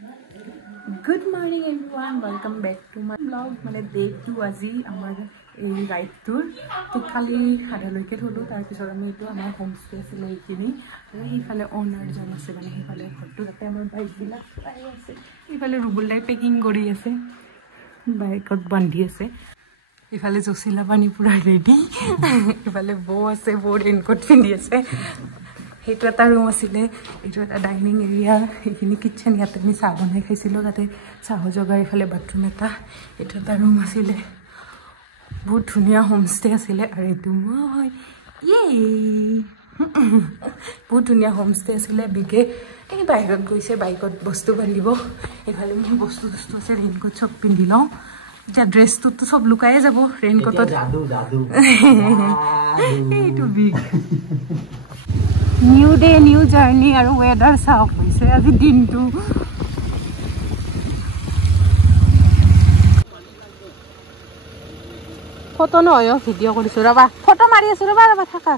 Good morning everyone, welcome back to my vlog. মানে day 2 আজি আমাৰ এই ৰাইড টুৰ তো খালি হাডালৈকে থলো তাৰ পিছত আমি এইটো আমাৰ হোম ষ্টে আছিল এইখিনি আৰু এইফালে অনাৰ জন আছে মানে সেইফালে ঘৰটো তাতে আমাৰ বাইকবিলাক থোৱাই আছে এইফালে ৰুবুলাই পেকিং কৰি আছে বাইকত বান্ধি আছে এইফালে জছিলা পানী পুৰা ৰেডি এইফালে বৌ আছে বৌ ৰেইনকোট পিন্ধি আছে সেইটো এটা ৰুম আছিলে এইটো এটা ডাইনিং এৰিয়া এইখিনি কিচেন ইয়াতে আমি চাহ বনাই খাইছিলোঁ তাতে চাহ জগাৰ এইফালে বাথৰুম এটা এইটো এটা ৰুম আছিলে বহুত ধুনীয়া হোমষ্টে আছিলে আৰু এইটো মই বহুত ধুনীয়া হোমষ্টে আছিলে বিগে এই বাহিৰত গৈছে বাইকত বস্তু বান্ধিব এইফালে মোৰ বস্তু আছে ৰেইনকোট চব পিন্ধি লওঁ এতিয়া ড্ৰেছটোতো চব লুকায়ে যাব ৰেইনকোটত এইটো big new day new journey আৰু ৱেডাৰ চাওক হৈছে আজি দিনটো ফটো নহয় ভিডিঅ' কৰিছোঁ ৰবা ফটো মাৰি আছোঁ ৰবা ৰবা থাকা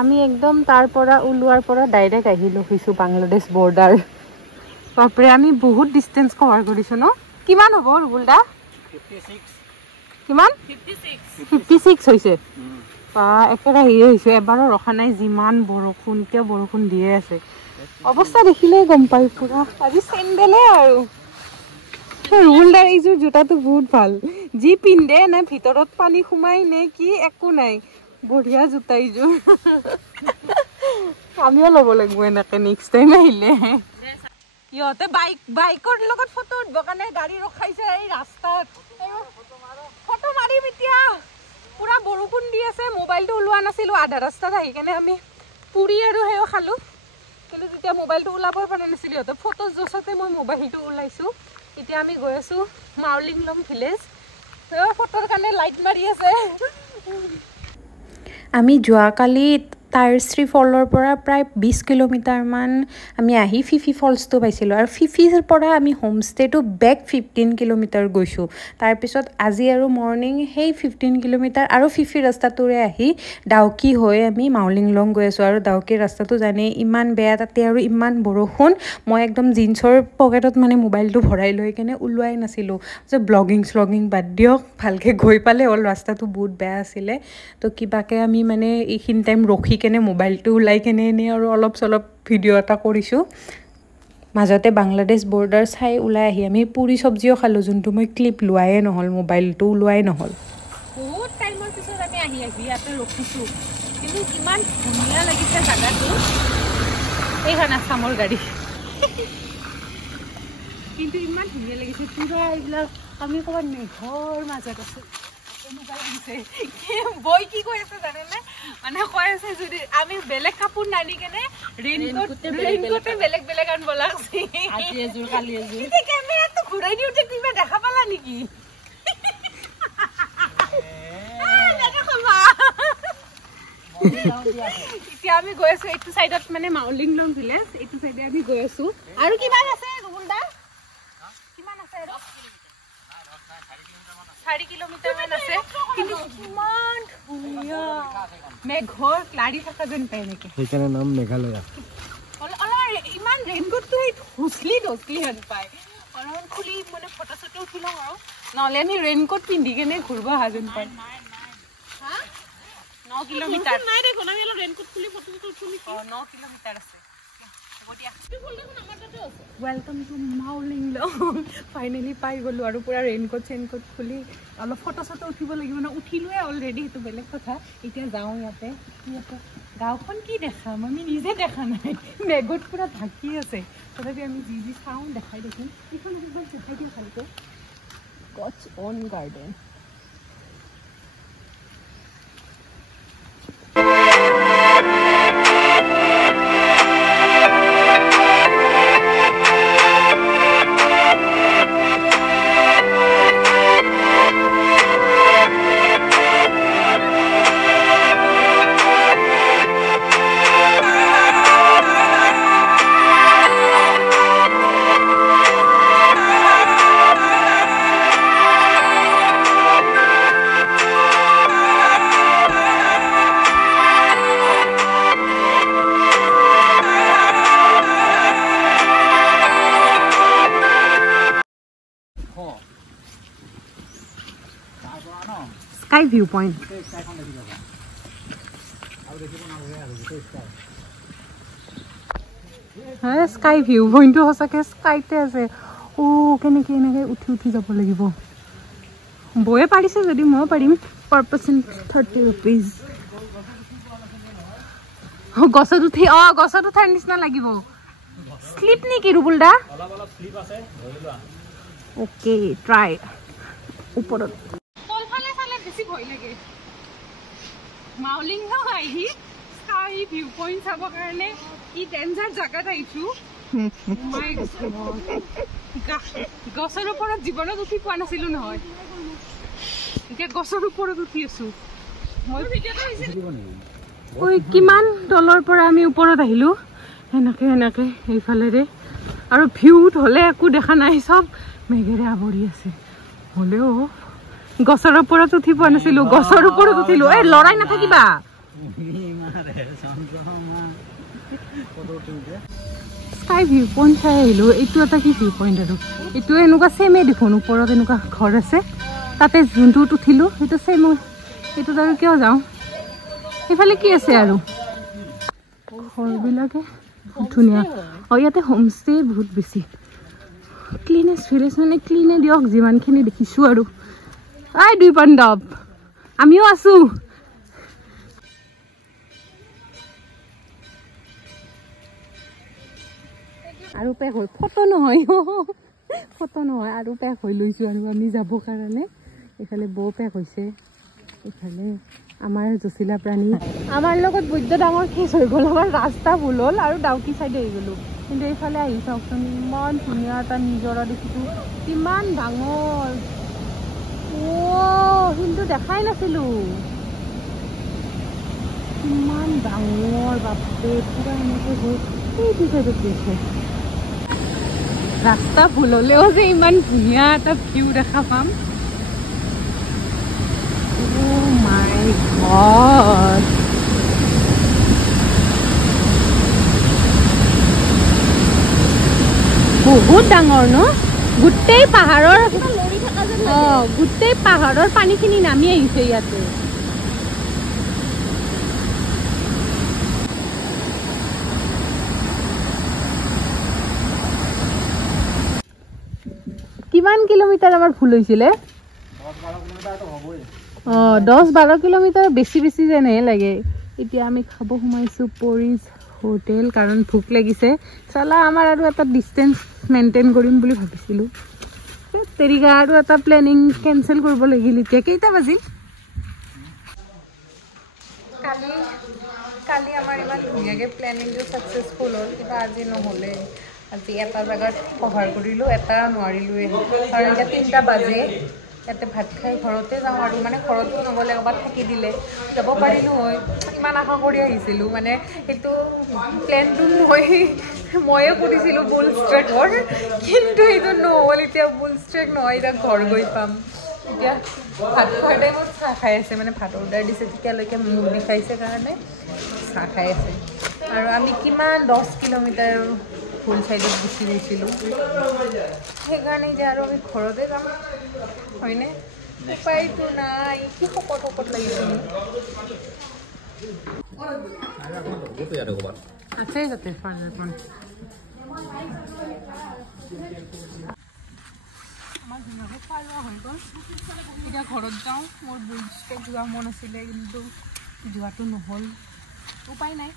আমি একদম তাৰ পৰা ওলোৱাৰ পৰা ডাইৰেক্ট আহিলোঁ কিছু বাংলাদেশ বৰ্ডাৰ বাপৰে আমি বহুত ডিষ্টেঞ্চ কভাৰ কৰিছোঁ ন কিমান হ'ব ৰুবুলদা 56 কিমান 56 হৈছে একেবাৰে হেৰি হৈছে এবাৰো ৰখা নাই যিমান বৰষুণ এতিয়া বৰষুণ দিয়ে আছে অৱস্থা দেখিলেই গম পাই পুৰা আজি চেণ্ডেলে আৰু ৰুবুলদাৰ এইযোৰ জোতাটো বহুত ভাল যি পিন্ধে নে ভিতৰত পানী সোমাই নে কি একো নাই বঢ়িয়া জোতা এইযোৰ আমিও ল'ব লাগিব এনেকে নেক্সট টাইম আহিলে ইহঁতে বাইকৰ লগত ফটো উঠিবৰ কাৰণে গাড়ী ৰখাইছে এই ৰাস্তাত ফটো মাৰিম এতিয়া পুৰা বৰষুণ দি আছে মোবাইলটো ওলোৱা নাছিলোঁ আধা ৰাস্তাত আহি কেনে আমি পুৰি আৰু সেও খালোঁ কিন্তু যেতিয়া মোবাইলটো ওলাবই পৰা নাছিলোঁ সিহঁতে ফটো জোচতে মই মোবাইলটো ওলাইছোঁ এতিয়া আমি গৈ আছোঁ মাউলিংলং ভিলেজ ফটোৰ কাৰণে লাইট মাৰি আছে আমি যোৱাকালি টাইৰশ্ৰী ফলৰ পৰা প্ৰায় 20 কিলোমিটাৰমান আমি আহি ফিফি ফলছটো পাইছিলোঁ আৰু ফিফিৰ পৰা আমি হোমষ্টেটো বেক 15 কিলোমিটাৰ গৈছোঁ তাৰপিছত আজি আৰু মৰ্ণিং সেই 15 কিলোমিটাৰ আৰু ফিফি ৰাস্তাটোৰে আহি ডাউকি হৈ আমি মাউলিংলং গৈ আছোঁ আৰু ডাউকিৰ ৰাস্তাটো জানেই ইমান বেয়া তাতে আৰু ইমান বৰষুণ মই একদম জিন্সৰ পকেটত মানে মোবাইলটো ভৰাই লৈ কেনে ওলোৱাই নাছিলোঁ যে ব্লগিং বাদ দিয়ক ভালকৈ গৈ পালে হ'ল ৰাস্তাটো বহুত বেয়া আছিলে তো কিবাকৈ আমি মানে এইখিনি টাইম ৰখি কেনে মোবাইলটো ওলাই কেনে এনেই আৰু অলপ চলপ ভিডিঅ' এটা কৰিছোঁ মাজতে বাংলাদেশ বৰ্ডাৰ চাই ওলাই আহি আমি পুৰি চব্জিও খালোঁ যোনটো মই ক্লিপ লোৱাই নহ'ল মোবাইলটো ওলোৱাই নহ'ল বহুত টাইমৰ পিছত আমি আহি ইয়াতে ৰখিছোঁ কিন্তু কিমান ধুনীয়া লাগিছে জাগাটো এইখন আছামৰ গাড়ী কিন্তু ইমান ধুনীয়া লাগিছে পুৰা এইবিলাক আমি ক'ৰবাত মেঘৰ মাজত আছোঁ বই কি কৈ আছে জানেনে মানে কৈ আছে যদি আমি বেলেগ কাপোৰ নানি কেনে ৰেইনকোটে বেলেগ বেলেগ আনব লাগছে আজি এযোৰ কালি এযোৰ এতিয়া কেমেৰাটো ঘূৰাই দিওঁতে কিবা দেখা পালা নেকি এতিয়া আমি গৈ আছোঁ এইটো চাইডত মানে মাউলিংলং ভিলেজ এইটো চাইডে আমি গৈ আছোঁ আৰু কিমান আছে ৰুবুলদা কিমান আছে 4 কিলোমিটাৰমান আছে কিন্তু কিমান ধুনীয়া মেঘৰ ক্লাৰি থকা যেন পায় নেকি সেইকাৰণে নাম মেঘালয়া ইমান ৰেইনকোটটো ধুচলি হেন পায় অলপমান খুলি মানে ফটো চটো উঠি লওঁ আৰু নহ'লে আমি ৰেইনকোট পিন্ধি কেনে ঘূৰিব অহা যেন পায় 9 কিলোমিটাৰ নাই দেখোন আমি অলপ ৰেইনকোট খুলি ফটো চটো উঠো নেকি 9 কিলোমিটাৰ আছে ৱেলকাম টু মাউলিংলং ফাইনেলি পাই গ'লোঁ আৰু পূৰা ৰেইনকোট চেইনকোট খুলি অলপ ফটো চটো উঠিব লাগিব ন উঠিলোৱে অলৰেডি সেইটো বেলেগ কথা এতিয়া যাওঁ ইয়াতে গাঁওখন কি দেখাম আমি নিজে দেখা নাই মেঘত পূৰা ঢাকি আছে তথাপি আমি যি চাওঁ দেখাই দেখোন এইখন দেখাই দিওঁ ভালকৈ God's on garden sky view point sky view পইণ্টটো সঁচাকৈ স্কাইতে আছে কেনেকৈ এনেকৈ উঠি উঠি যাব লাগিব বয়ে পাৰিছে যদি ময়ো পাৰিম পাৰ পাৰ্চন 30 rupees গছত উঠি গছত উঠাৰ নিচিনা লাগিব স্লিপ নেকি ৰুবুল দা ওকে ট্ৰাই ওপৰত কলফালে চালে বেছি ভয় লাগে মাউলিং আহি স্কাই ভিউ পইণ্ট চাবৰ কাৰণে কি ডেঞ্জাৰ জাগাত আহিছো গছৰ ওপৰত জীৱনত উঠি পোৱা নাছিলো নহয় এতিয়া গছৰ ওপৰত উঠি আছো মই কিমান তলৰ পৰা আমি ওপৰত আহিলো এনেকে এনেকে এইফালেৰে আৰু ভিউত হ'লে একো দেখা নাই চব মেঘেৰে আৱৰি আছে হ'লেও গছৰ ওপৰত উঠি পোৱা নাছিলো গছৰ ওপৰত উঠিলো এই লৰাই নাথাকিবা স্কাই ভিউ পইণ্ট চাই আহিলো এইটো এটা কি ভিউ পইণ্ট আৰু এইটো এনেকুৱা ছেমে দেখোন ওপৰত এনেকুৱা ঘৰ আছে তাতে যোনটোত উঠিলো সেইটো ছেম এইটোত আৰু কিয় যাওঁ সেইফালে কি আছে আৰু ঘৰবিলাকে ধুনীয়া ইয়াতে হোমষ্টে বহুত বেছি ক্লিনেষ্ট ভিলেজ মানে ক্লিনে দিয়ক যিমানখিনি দেখিছোঁ আৰু দুই পাণ্ডৱ আমিও আছো আৰু পেক হৈ ফটো নহয় আৰু পেক হৈ লৈছোঁ আৰু আমি যাবৰ কাৰণে এইফালে বৌ পেক হৈছে এইফালে আমাৰ জচিলা প্ৰাণী আমাৰ লগত বৈদ্য ডাঙৰ কেছ হৈ গ'ল আমাৰ ৰাস্তা ভুল হ'ল আৰু ডাউকি চাইডে আহি গ'লোঁ কিন্তু এইফালে আহি চাওকচোন ইমান ধুনীয়া এটা নিজৰা দেখিছোঁ কিমান ডাঙৰ কিন্তু দেখাই নাছিলোঁ কিমান ডাঙৰ বাপৰে পুৰা এনেকৈ হৈ এইটো চাইডত গৈছে ৰাস্তা ভুল হ'লেও যে ইমান ধুনীয়া এটা ভিউ দেখা পাম my god বহুত ডাঙৰ ন গোটেই পাহাৰৰ গোটেই পাহাৰৰ পানীখিনি নামি আহিছে ইয়াতে কিমান কিলোমিটাৰ আমাৰ ভুল হৈছিলে 10-12 কিলোমিটাৰ বেছি বেছি যেনহে লাগে এতিয়া আমি খাব সোমাইছোঁ পৰিজ হোটেল কাৰণ ভোক লাগিছে চালা আমাৰ আৰু এটা ডিষ্টেঞ্চ মেইনটেইন কৰিম বুলি ভাবিছিলোঁ তেৰিকা আৰু এটা প্লেনিং কেঞ্চেল কৰিব লাগিল এতিয়া কেইটা বাজিল কালি আমাৰ ইমান ধুনীয়াকৈ প্লেনিংটো ছাকচেছফুল হ'ল কিবা আজি নহ'লে আজি এটা জেগাত কভাৰ কৰিলোঁ এটা নোৱাৰিলোঁৱে কাৰণ এতিয়া 3টা বাজে ইয়াতে ভাত খাই ঘৰতে যাওঁ আৰু মানে ঘৰতো নগ'লে ক'ৰবাত থাকি দিলে যাব পাৰিলোঁ হয় ইমান আশা কৰি আহিছিলোঁ মানে সেইটো প্লেনটো ময়ে কৰিছিলোঁ বুল ষ্ট্ৰেকৰ কিন্তু সেইটো নহ'ল এতিয়া বুল ষ্ট্ৰেক নহয় এতিয়া ঘৰ গৈ পাম এতিয়া ভাত খোৱাৰ টাইমত চাহ খাই আছে মানে ভাত অৰ্ডাৰ দিছে তেতিয়ালৈকে মূৰ বিষাইছে কাৰণে চাহ খাই আছে আৰু আমি কিমান 10 কিলোমিটাৰ ফুল চাইডত গুচি গৈছিলোঁ সেইকাৰণে এতিয়া আৰু আমি ঘৰতে যাম হয়নে উপায়টো নাই কি শকত লাগিছে আছে যাতে আমাৰ ধুনীয়াকৈ খোৱা লোৱা হৈ গ'ল এতিয়া ঘৰত যাওঁ মোৰ বুলষ্টেক যোৱা মন আছিলে কিন্তু যোৱাটো নহ'ল উপায় নাই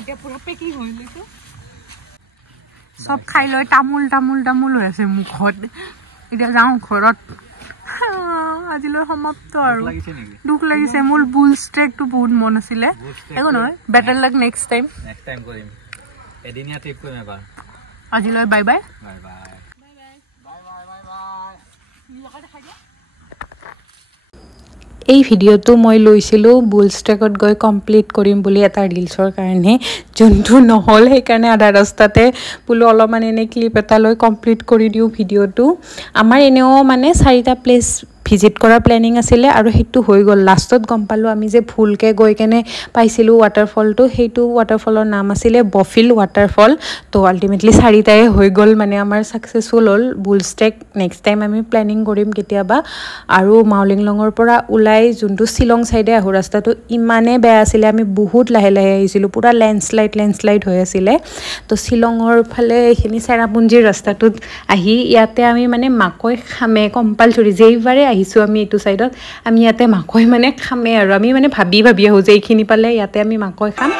এতিয়া পুৰা পেকিং হৈ লৈছোঁ চব খাই লৈ তামোল হৈ আছে মুখত এতিয়া যাওঁ ঘৰত আজিলৈ সমাপ্ত আৰু দুখ লাগিছে মোৰ বুল ষ্ট্ৰেকটো বহুত মন আছিলে একো নহয় বেটাৰ লাক নেক্সট টাইম কৰিম এদিনীয়া ট্ৰিপ কৰিম এবাৰ আজিলৈ বাই বাই এই ভিডিঅ'টো মই লৈছিলোঁ বুল ষ্ট্ৰেকত গৈ কমপ্লিট কৰিম বুলি এটা ৰিলছৰ কাৰণে যোনটো নহ'ল সেইকাৰণে আধা ৰাস্তাতে বোলো অলপমান এনেই ক্লিপ এটা লৈ কমপ্লিট কৰি দিওঁ ভিডিঅ'টো আমাৰ এনেও মানে 4টা প্লেচ ভিজিট কৰাৰ প্লেনিং আছিলে আৰু সেইটো হৈ গ'ল লাষ্টত গম পালোঁ আমি যে ভুলকৈ গৈ কেনে পাইছিলোঁ ৱাটাৰফলটো সেইটো ৱাটাৰফলৰ নাম আছিলে বফিল ৱাটাৰফল তো আল্টিমেটলি 4টাই হৈ গ'ল মানে আমাৰ ছাকচেছফুল হ'ল বুলছ ট্ৰেক নেক্সট টাইম আমি প্লেনিং কৰিম কেতিয়াবা আৰু মাউলিংলঙৰ পৰা ওলাই যোনটো শ্বিলং চাইডে আহোঁ ৰাস্তাটো ইমানেই বেয়া আছিলে আমি বহুত লাহে লাহে আহিছিলোঁ পুৰা লেণ্ডশ্লাইড হৈ আছিলে তো শ্বিলঙৰ ফালে এইখিনি চেৰাপুঞ্জীৰ ৰাস্তাটোত আহি ইয়াতে আমি মানে মাকৈ খামে কম্পালচৰি যেইবাৰে আহিছোঁ আমি এইটো চাইডত আমি ইয়াতে মাকৈ মানে খামে আৰু আমি মানে ভাবি আহোঁ যে এইখিনি পালে ইয়াতে আমি মাকৈ খাম